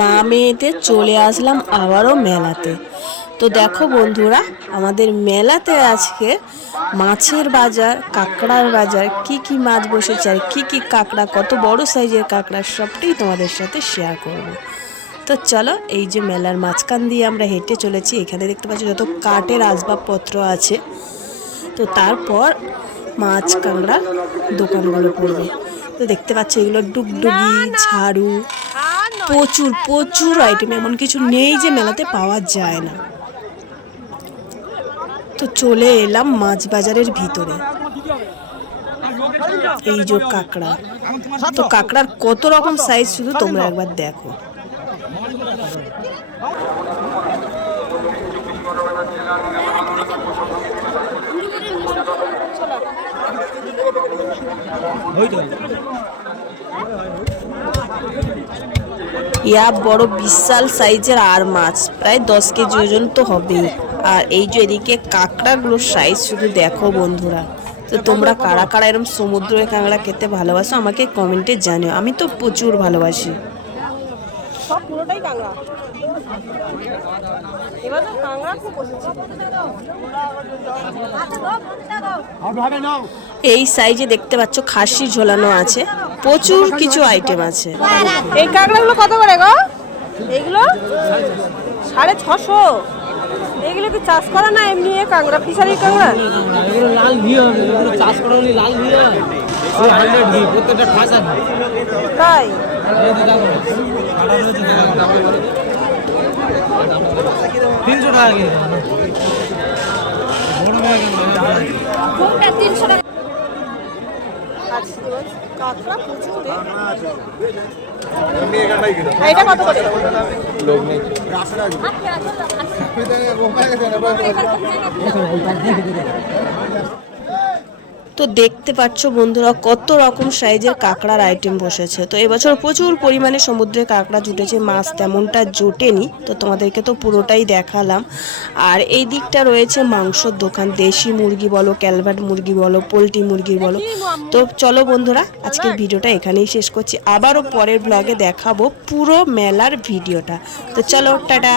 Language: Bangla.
মা মেয়েতে চলে আসলাম আবারও মেলাতে। তো দেখো বন্ধুরা, আমাদের মেলাতে আজকে মাছের বাজার, কাঁকড়ার বাজার, কি কি মাছ বসেছে আর কি কি কাঁকড়া, কত বড় সাইজের কাঁকড়া, সবটাই তোমাদের সাথে শেয়ার করব। তো চলো, এই যে মেলার মাঝখান দিয়ে আমরা হেঁটে চলেছি। এখানে দেখতে পাচ্ছি যত কাঠের আসবাবপত্র আছে। তো তারপর মাছ কাঁকড়া দোকানগুলো পড়বে। তো দেখতে পাচ্ছি এগুলো ডুগডুগি, ঝাড়ু, প্রচুর প্রচুর আইটেম, এমন কিছু নেই যে মেলাতে পাওয়া যায় না। তো চলে এলাম মাছ বাজারের ভিতরে। এই যে কাঁকড়া, তো কাঁকড়ার কত রকম সাইজ শুধু তোমরা একবার দেখো। ইয়া বড় বিশাল সাইজের আর মাছ, প্রায় 10 কেজি ওজন তো হবেই। আর এই যে এদিকে কাঁকড়াগুলোর সাইজ শুধু দেখো বন্ধুরা। তো তোমরা কারা কারা এরকম সমুদ্রের কাঁকড়া খেতে ভালোবাসো আমাকে কমেন্টে জানিও। আমি তো প্রচুর ভালোবাসি। সব পুরোটাই কাঁকড়া। এবার তো কাঁকড়া খুব বসেছে। এই সাইজে দেখতে পাচ্ছ খাসি ঝোলানো আছে, প্রচুর কিছু আইটেম আছে। এই কাঁকড়াগুলো কত করে গো? এইগুলো 650। এগুলো কি চাষ করা না এমনি কাঁকড়া, ফিশারির কাঁকড়া? এগুলো লাল ঘি হবে, এগুলো চাষ করা হলে লাল ঘি হবে। 100 ঘি প্রত্যেকটা ঠাসা ঘি। তাই এই যে দেখো, কাটা রয়েছে 300 টাকা কেজি। বড় হয়ে গেল কোনটা 300 টাকা? কাঁকড়া প্রচুর। এটা কত করে? লোক নেই। তো দেখতে পাচ্ছ বন্ধুরা কত রকম সাইজের কাঁকড়ার আইটেম বসেছে। তো এবছর প্রচুর পরিমাণে সমুদ্রে কাঁকড়া জুটেছে, মাছ তেমনটা জোটেনি। তো তোমাদেরকে তো পুরোটাই দেখালাম। আর এই দিকটা রয়েছে মাংসর দোকান, দেশি মুরগি বলো, ক্যালভার্ট মুরগি বলো, পোলট্রি মুরগি বলো। তো চলো বন্ধুরা, আজকের ভিডিওটা এখানেই শেষ করছি। আবারও পরের ব্লগে দেখাবো পুরো মেলার ভিডিওটা। তো চলো, টাটা।